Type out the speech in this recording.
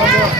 come yeah. on. Yeah.